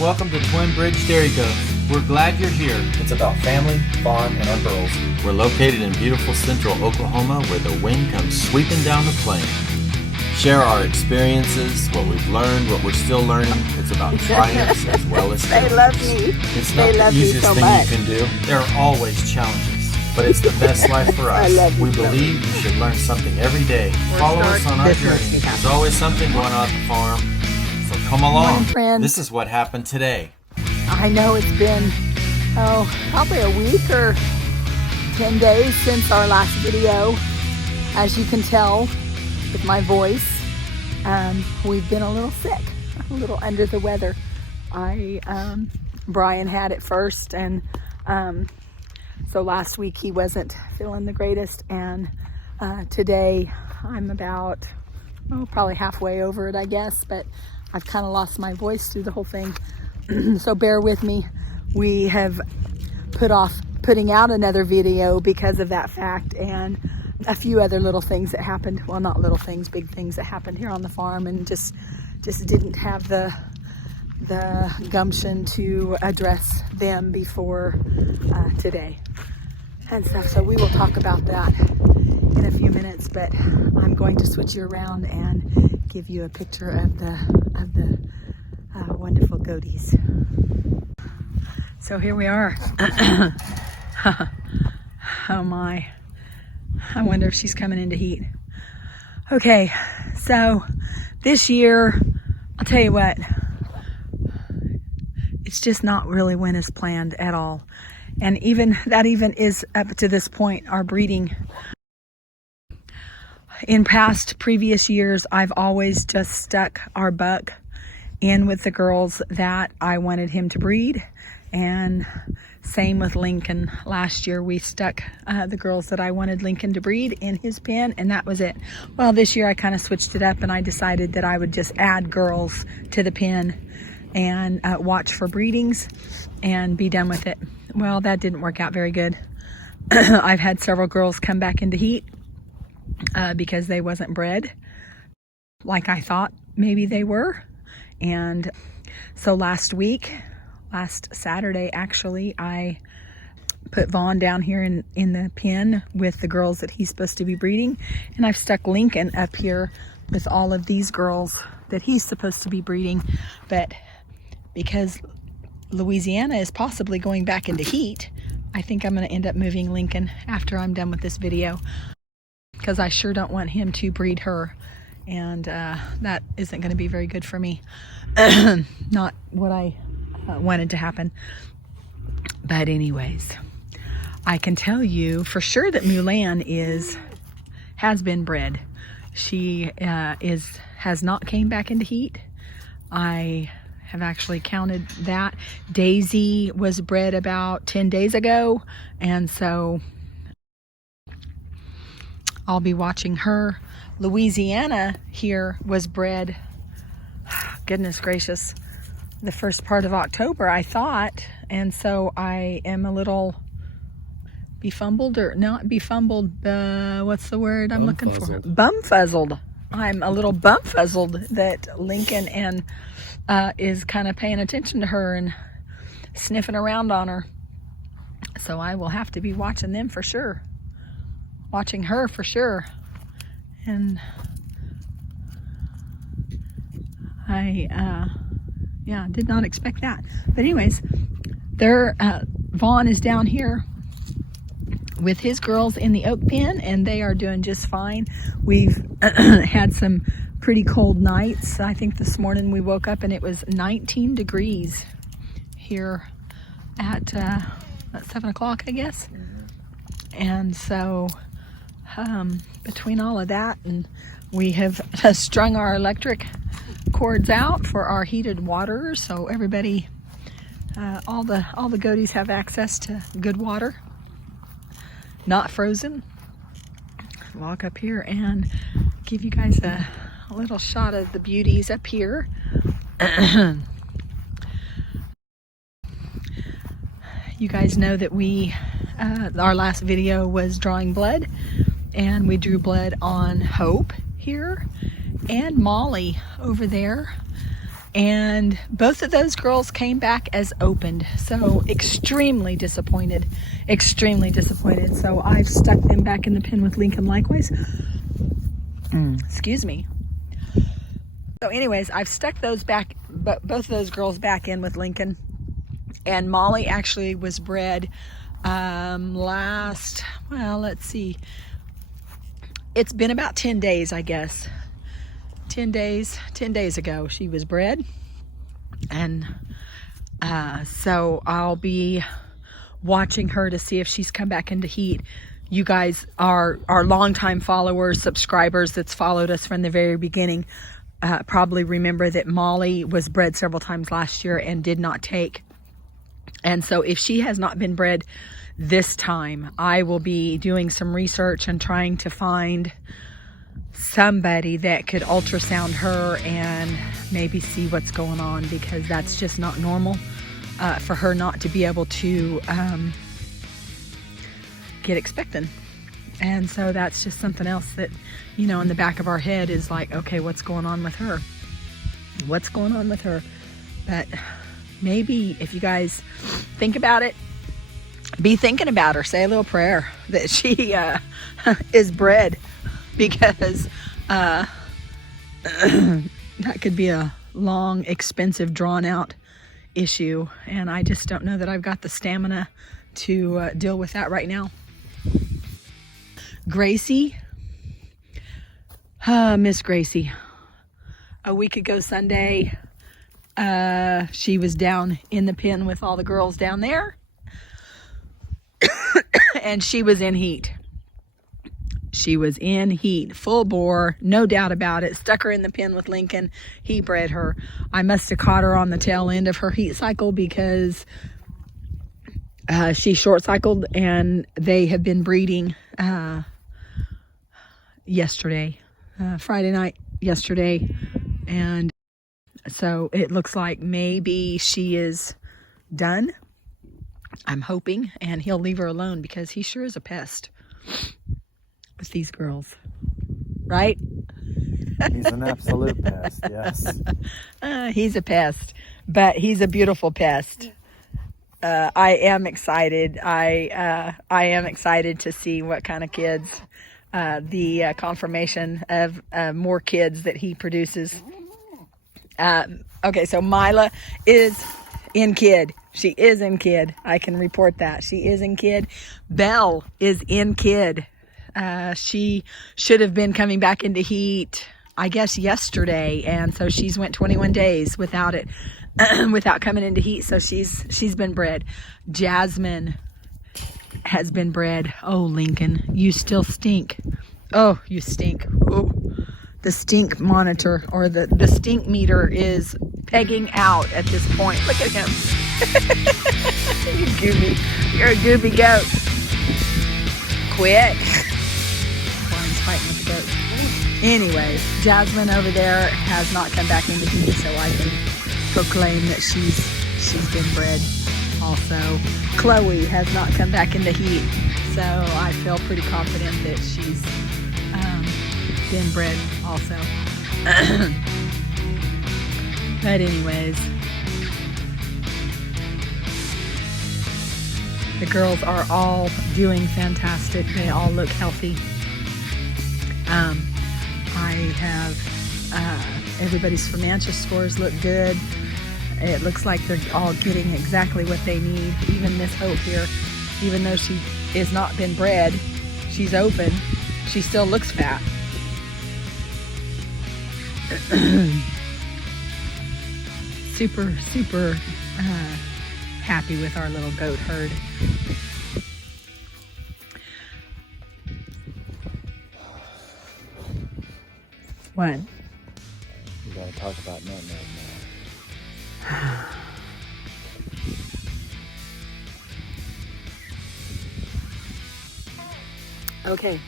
Welcome to Twin Bridge Dairy Goats. We're glad you're here. It's about family, farm, and our girls. We're located in beautiful central Oklahoma where the wind comes sweeping down the plain. Share our experiences, what we've learned, what we're still learning. It's about triumphs as well as They failures. love me. It's They not the love me easiest so thing much. you can do. There are always challenges, but it's the best life for us. I love you We so believe you should learn something every day. Or Follow start us on our business journey. together. There's always something going on at the farm, so come along. Morning, friends. This is what happened today. I know it's been, probably a week or 10 days since our last video. As you can tell with my voice, we've been a little sick, a little under the weather. Brian had it first, and so last week he wasn't feeling the greatest, and today I'm about, probably halfway over it, I guess, but I've kind of lost my voice through the whole thing. So bear with me. We have put off putting out another video because of that fact, and a few other little things that happened. Well, not little things, big things that happened here on the farm, and just didn't have the gumption to address them before today and stuff. So we will talk about that in a few minutes, but I'm going to switch you around and give you a picture of the wonderful goaties. So here we are. Oh my. I wonder if she's coming into heat. Okay, so this year, I'll tell you what, it's just not really went as planned at all. And even is up to this point, our breeding. In previous years, I've always just stuck our buck in with the girls that I wanted him to breed, and same with Lincoln. Last year we stuck the girls that I wanted Lincoln to breed in his pen, and that was it. Well, this year I kind of switched it up, and I decided that I would just add girls to the pen and watch for breedings and be done with it. Well, that didn't work out very good. I've had several girls come back into heat because they wasn't bred like I thought maybe they were. And so last Saturday actually, I put Vaughn down here in the pen with the girls that he's supposed to be breeding, and I've stuck Lincoln up here with all of these girls that he's supposed to be breeding. But because Louisiana is possibly going back into heat, I think I'm going to end up moving Lincoln after I'm done with this video, because I sure don't want him to breed her, and that isn't going to be very good for me. Not what I wanted to happen. But anyways, I can tell you for sure that Mulan has been bred. She has not came back into heat. I have actually counted that. Daisy was bred about 10 days ago, and so I'll be watching her. Louisiana here was bred, goodness gracious, the first part of October, I thought, and so I am a little befuddled, or not befuddled, what's the word I'm looking for? Bumfuzzled. I'm a little bumfuzzled that Lincoln is kind of paying attention to her and sniffing around on her. So I will have to be watching them for sure. Watching her for sure. And I did not expect that. But anyways, Vaughn is down here with his girls in the oak pen, and they are doing just fine. We've had some pretty cold nights. I think this morning we woke up and it was 19 degrees here at 7 o'clock, I guess. And so between all of that, and we have strung our electric cords out for our heated water, so everybody, all the goaties have access to good water, not frozen. Walk up here and give you guys a little shot of the beauties up here. You guys know that our last video was drawing blood, and we drew blood on Hope here and Molly over there. And both of those girls came back as opened. So extremely disappointed. Extremely disappointed. So I've stuck them back in the pen with Lincoln likewise. Excuse me. So anyways, I've stuck those back, both of those girls back in with Lincoln. And Molly actually was bred last, well, let's see. It's been about 10 days, I guess. 10 days ago she was bred. And so I'll be watching her to see if she's come back into heat. You guys are our longtime followers, subscribers that's followed us from the very beginning. Probably remember that Molly was bred several times last year and did not take. And so if she has not been bred this time, I will be doing some research and trying to find somebody that could ultrasound her and maybe see what's going on, because that's just not normal for her not to be able to get expectant. And so that's just something else that, you know, in the back of our head is like, okay, what's going on with her? What's going on with her? But maybe if you guys think about it, be thinking about her. Say a little prayer that she is bred, because that could be a long, expensive, drawn out issue. And I just don't know that I've got the stamina to deal with that right now. Gracie, Miss Gracie, a week ago Sunday, she was down in the pen with all the girls down there, and she was in heat. She was in heat, full bore, no doubt about it. Stuck her in the pen with Lincoln. He bred her. I must have caught her on the tail end of her heat cycle, because she short cycled, and they have been breeding yesterday, Friday night yesterday. And so it looks like maybe she is done. I'm hoping, and he'll leave her alone, because he sure is a pest with these girls, right? He's an absolute pest, yes. He's a pest, but he's a beautiful pest. I am excited. I am excited to see what kind of kids, the confirmation of more kids that he produces. Okay, so Mila is in kid. She is in kid. I can report that. She is in kid. Belle is in kid. She should have been coming back into heat, I guess, yesterday. And so she's went 21 days without it, without coming into heat. So she's been bred. Jasmine has been bred. Oh, Lincoln, you still stink. Oh, you stink. Oh, the stink monitor, or the stink meter, is pegging out at this point. Look at him. You're a goofy goat. Quit. Brian's fighting with the goat. Anyways, Jasmine over there has not come back into heat, so I can proclaim that she's been bred also. Chloe has not come back into heat, so I feel pretty confident that she's been bred also. But anyways, the girls are all doing fantastic. They all look healthy. I have everybody's financial scores look good. It looks like they're all getting exactly what they need. Even Miss Hope here, even though she has not been bred, she's open, she still looks fat. Super happy with our little goat herd. What? We gotta talk about Nutmeg now. Okay.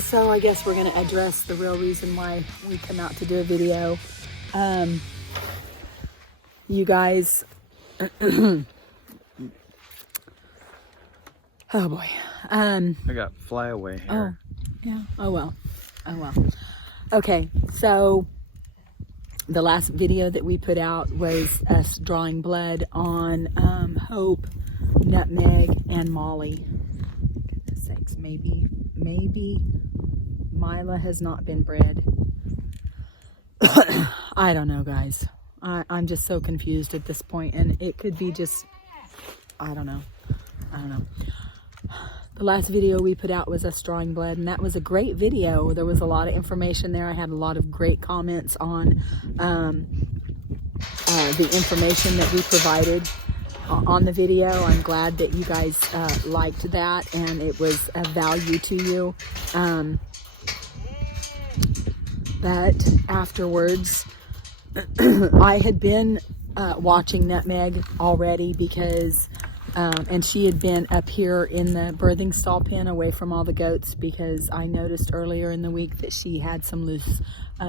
So I guess we're going to address the real reason why we come out to do a video. You guys, oh boy. I got flyaway hair. Oh, yeah. Oh well. Okay. So The last video that we put out was us drawing blood on Hope, Nutmeg, and Molly. Goodness sakes, maybe Mila has not been bred. I don't know, guys. I'm just so confused at this point, and it could be just, I don't know. The last video we put out was us drawing blood, and that was a great video. There was a lot of information there. I had a lot of great comments on the information that we provided on the video. I'm glad that you guys liked that, and it was of value to you. But afterwards, I had been watching Nutmeg already because and she had been up here in the birthing stall pen away from all the goats, because I noticed earlier in the week that she had some loose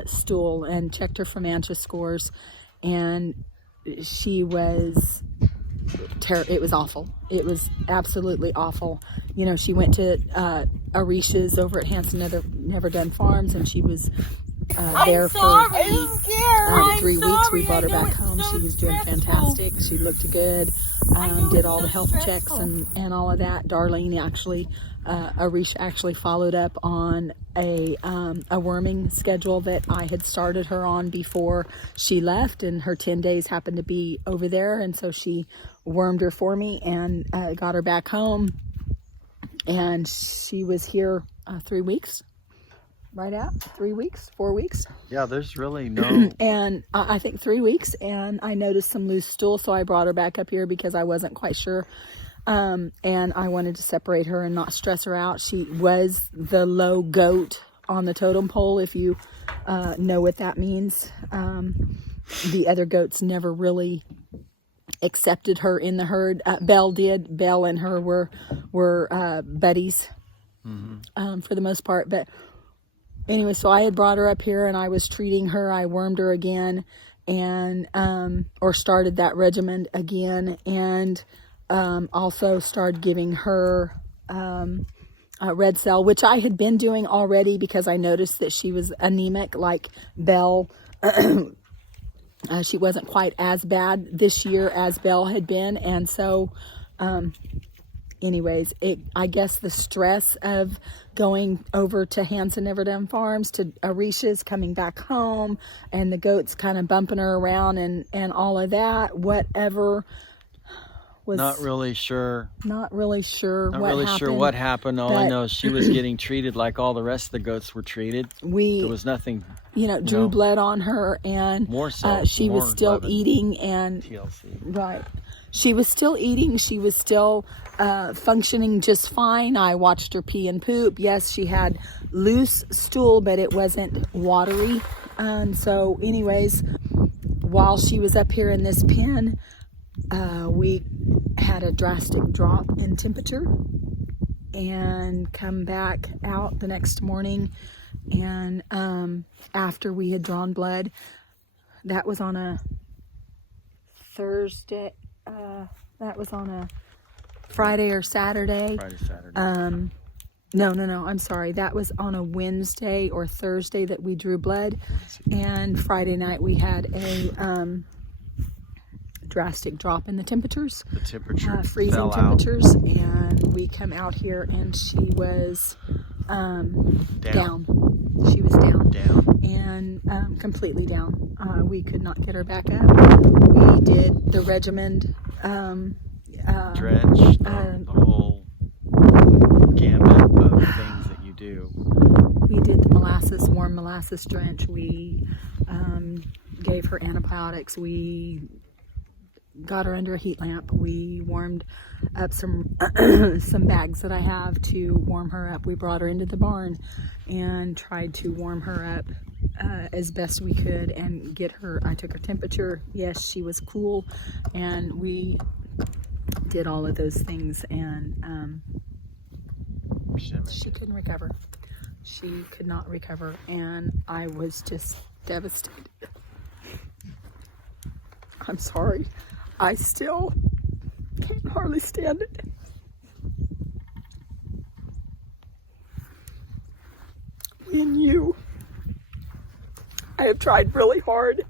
stool, and checked her from ANTRA scores, and she was it was awful. It was absolutely awful. You know, she went to Arisha's over at Hanson Never Done Farms, and she was there for 3 weeks. We brought her back home. She was doing fantastic. She looked good. Did all the health checks and all of that. Darlene actually, Arisha actually followed up on a worming schedule that I had started her on before she left, and her 10 days happened to be over there, and so she wormed her for me and got her back home, and she was here 3 weeks. Right at 3 weeks, 4 weeks. Yeah, there's really no. And I think 3 weeks, and I noticed some loose stool, so I brought her back up here because I wasn't quite sure. And I wanted to separate her and not stress her out. She was the low goat on the totem pole, if you know what that means. The other goats never really accepted her in the herd. Belle did. Belle and her were buddies for the most part, but anyway, so I had brought her up here and I was treating her. I wormed her again, and or started that regimen again, and also started giving her red cell, which I had been doing already because I noticed that she was anemic like Belle. She wasn't quite as bad this year as Belle had been, and so anyways, I guess the stress of going over to Hanson Never Done Farms, to Arisha's, coming back home, and the goats kind of bumping her around and all of that, whatever was... Not really sure what happened. All I know is she was getting treated like all the rest of the goats were treated. There was nothing... drew blood on her, and she was still eating, and... TLC. Right. She was still eating. She was still functioning just fine. I watched her pee and poop. Yes, she had loose stool, but it wasn't watery. So anyways, while she was up here in this pen, we had a drastic drop in temperature, and come back out the next morning. And after we had drawn blood, that was on a Thursday. That was on a Friday or Saturday. No, I'm sorry. That was on a Wednesday or Thursday that we drew blood. And Friday night we had a drastic drop in the temperatures. The temperature freezing temperatures. And we come out here and she was down. She was down. And completely down. We could not get her back up. We did the regimen, drench, the whole gamut of things that you do. We did the warm molasses drench. We gave her antibiotics. We got her under a heat lamp. We warmed up some bags that I have to warm her up. We brought her into the barn and tried to warm her up as best we could and get her. I took her temperature. Yes, she was cool, and we did all of those things, and she couldn't recover. She could not recover, and I was just devastated. I'm sorry. I still can't hardly stand it. Me and you, I have tried really hard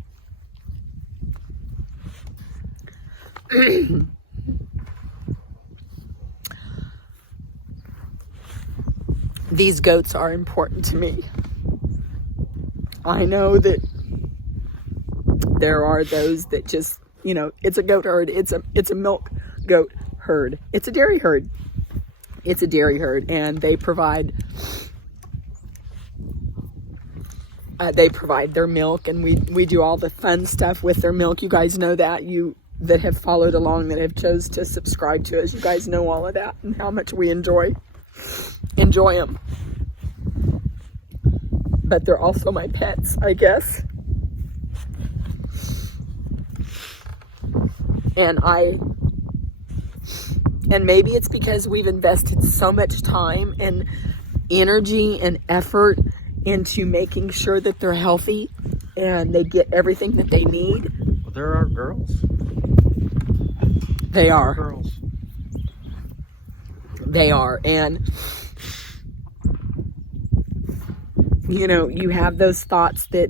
these goats are important to me. I know that there are those that just, you know, it's a goat herd. It's a milk goat herd. It's a dairy herd. It's a dairy herd, and they provide their milk, and we do all the fun stuff with their milk. You guys know that. You that have followed along, that have chose to subscribe to us, you guys know all of that and how much we enjoy them. But they're also my pets, I guess. And maybe it's because we've invested so much time and energy and effort into making sure that they're healthy and they get everything that they need. Well, there are girls. They are. Girls. They are. And, you know, you have those thoughts that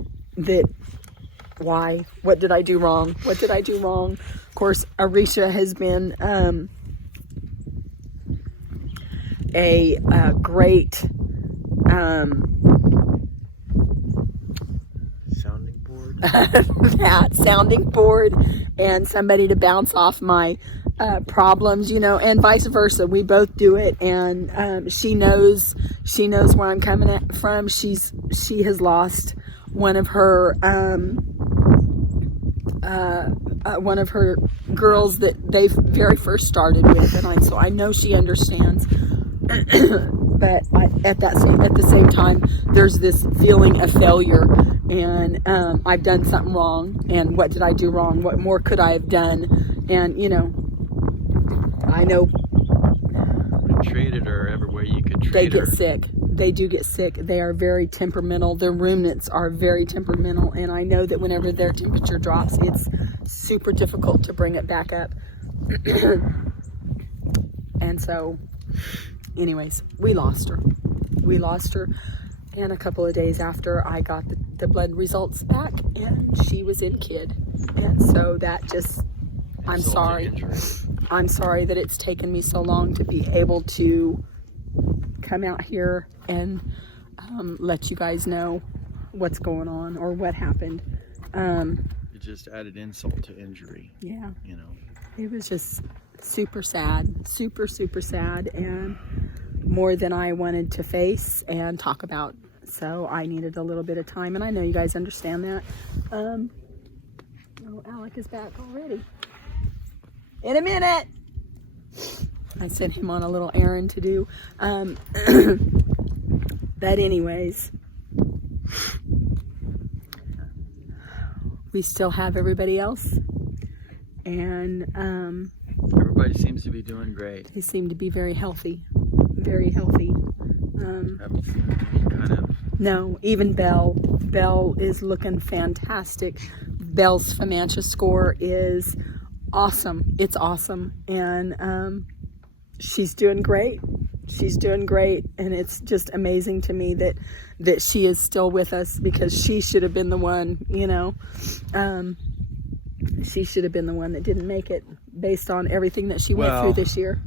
why? What did I do wrong? What did I do wrong? Of course, Arisha has been a great Sounding board. that sounding board and somebody to bounce off my problems, you know, and vice versa. We both do it, and she knows where I'm coming from. She has lost one of her girls that they very first started with, and so I know she understands. But at the same time, there's this feeling of failure, and I've done something wrong, and what did I do wrong? What more could I have done? And, you know, I know You treated her every way you could treat they her. get sick. They do get sick. They are very temperamental. Their ruminants are very temperamental, and I know that whenever their temperature drops, it's super difficult to bring it back up. And so, anyways, we lost her. And a couple of days after, I got the blood results back, and she was in kid. And so that just, I'm sorry. I'm sorry that it's taken me so long to be able to come out here and let you guys know what's going on or what happened. It just added insult to injury. Yeah. You know. It was just super sad, super sad, and more than I wanted to face and talk about. So I needed a little bit of time, and I know you guys understand that. Oh, Alec is back already. In a minute. I sent him on a little errand to do. But anyways, we still have everybody else, and Everybody seems to be doing great. they seem to be very healthy, very healthy. Haven't seen any kind of. No, even Belle. Belle is looking fantastic. Belle's financial score is awesome. It's awesome, and she's doing great. She's doing great, and it's just amazing to me that she is still with us, because she should have been the one, you know. She should have been the one that didn't make it, based on everything that she went through this year.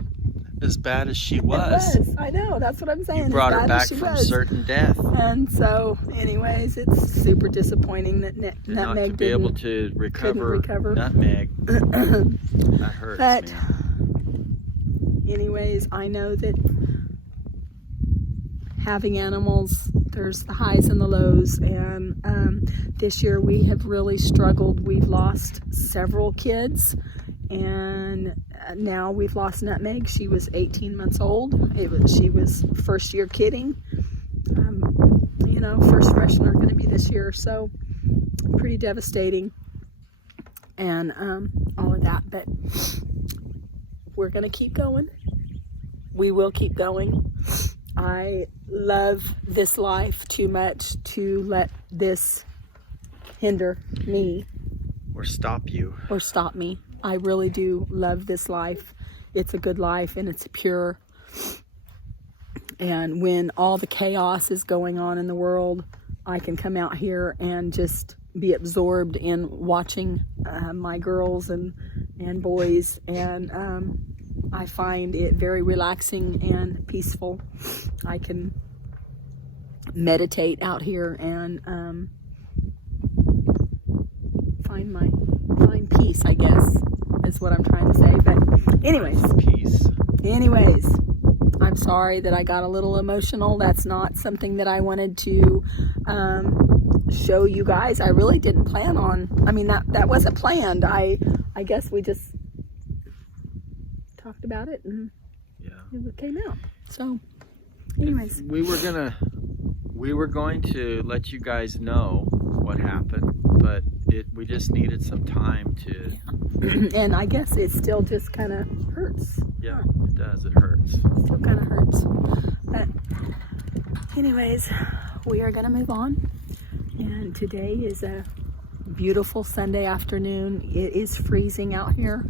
As bad as she It was. I know, that's what I'm saying. You brought as her bad as back she from was. certain death. And so, anyways, it's super disappointing that And Nutmeg not to be able to recover. Nutmeg. That hurts, But man. anyways, I know that having animals, there's the highs and the lows, and this year we have really struggled. We've lost several kids, and now we've lost Nutmeg. She was 18 months old. She was first year kidding. You know, first freshmen are going to be this year, so pretty devastating, and all of that. But we're going to keep going. We will keep going. I love this life too much to let this hinder me Or stop you. or stop me. I really do love this life. It's a good life, and it's pure. And when all the chaos is going on in the world, I can come out here and just be absorbed in watching my girls and boys, and I find it very relaxing and peaceful. I can meditate out here and find peace, I guess, is what I'm trying to say. But anyways, I'm sorry that I got a little emotional. That's not something that I wanted to show you guys. I really didn't plan on, I mean, that wasn't planned. I guess we just talked about it and it came out. So anyways, we were going to let you guys know what happened, but we just needed some time to and I guess it still just kind of hurts. Yeah, it does. It hurts. Still kind of hurts. But anyways, we are going to move on. And today is a beautiful Sunday afternoon. It is freezing out here.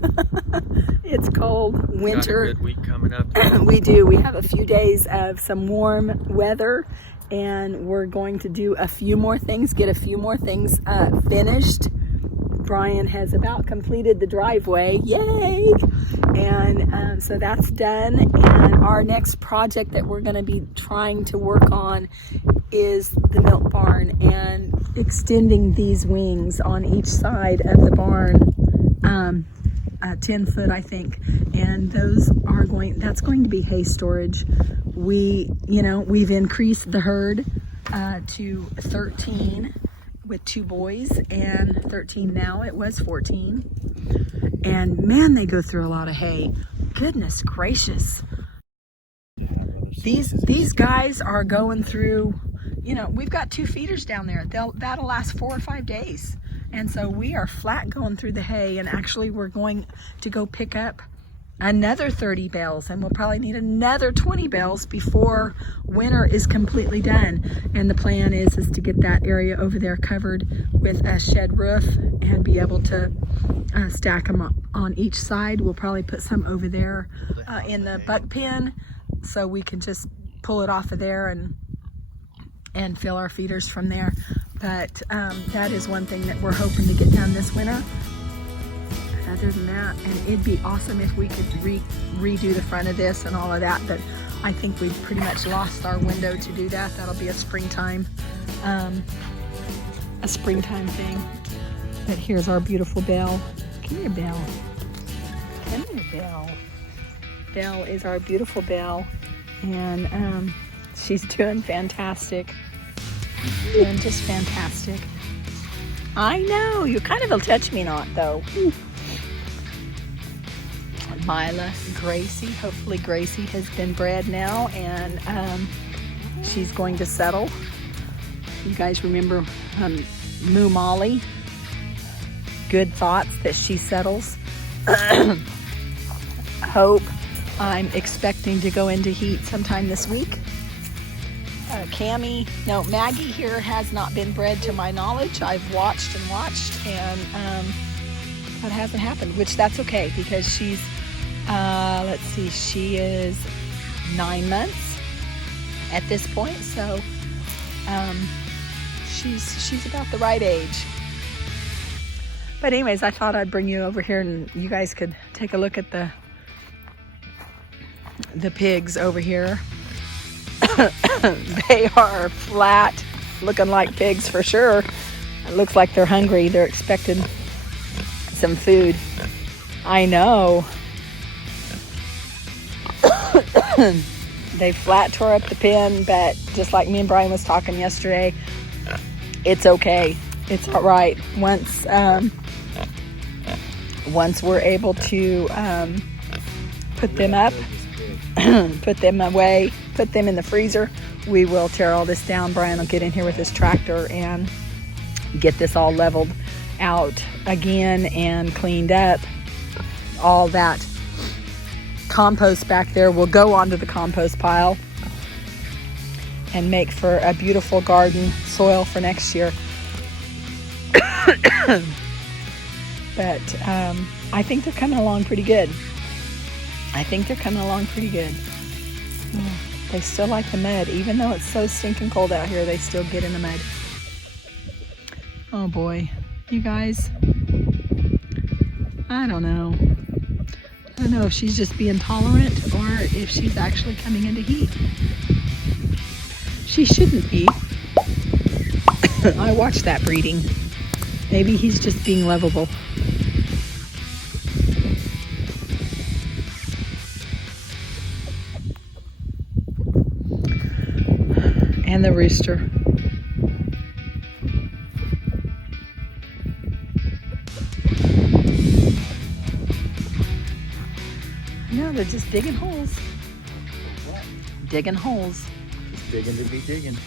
It's cold. Winter. Got a good week coming up. We do. We have a few days of some warm weather, and we're going to do a few more things, get a few more things finished. Brian has about completed the driveway. Yay! And so that's done. And our next project that we're going to be trying to work on is the milk barn and extending these wings on each side of the barn, 10 foot, I think. And that's going to be hay storage. We've increased the herd to 13 with 2 boys, and 13 now. It was 14. And man, they go through a lot of hay. Goodness gracious. These guys are going through, we've got 2 feeders down there. That'll last 4 or 5 days. And so we are flat going through the hay, and actually we're going to go pick up another 30 bales, and we'll probably need another 20 bales before winter is completely done. And the plan is to get that area over there covered with a shed roof and be able to stack them up on each side. We'll probably put some over there in the buck pen, so we can just pull it off of there and fill our feeders from there. But that is one thing that we're hoping to get done this winter. Other than that, and it'd be awesome if we could redo the front of this and all of that, but I think we've pretty much lost our window to do that. That'll be a springtime thing. But here's our beautiful Belle. Come here, Belle. Come here, Belle. Belle is our beautiful Belle, and she's doing fantastic. Doing just fantastic. I know, you kind of will touch me not though. Mila, Gracie, hopefully Gracie has been bred now, and she's going to settle. You guys remember Moo Molly? Good thoughts that she settles. Hope, I'm expecting to go into heat sometime this week. Maggie here has not been bred to my knowledge. I've watched, and that hasn't happened, which that's okay, because she's she is 9 months at this point, so she's about the right age. But anyways, I thought I'd bring you over here and you guys could take a look at the pigs over here. They are flat, looking like pigs for sure. It looks like they're hungry. They're expecting some food. I know. They flat tore up the pen, but just like me and Brian was talking yesterday, it's okay. It's all right. Once we're able to put them up, put them away, put them in the freezer, we will tear all this down. Brian will get in here with his tractor and get this all leveled out again and cleaned up. All that compost back there will go onto the compost pile and make for a beautiful garden soil for next year. But I think they're coming along pretty good. They still like the mud. Even though it's so stinking cold out here, they still get in the mud. Oh boy, you guys. I don't know. I don't know if she's just being tolerant or if she's actually coming into heat. She shouldn't be. I watched that breeding. Maybe he's just being lovable. And the rooster. No, they're just digging holes. Digging holes. Just digging to be digging.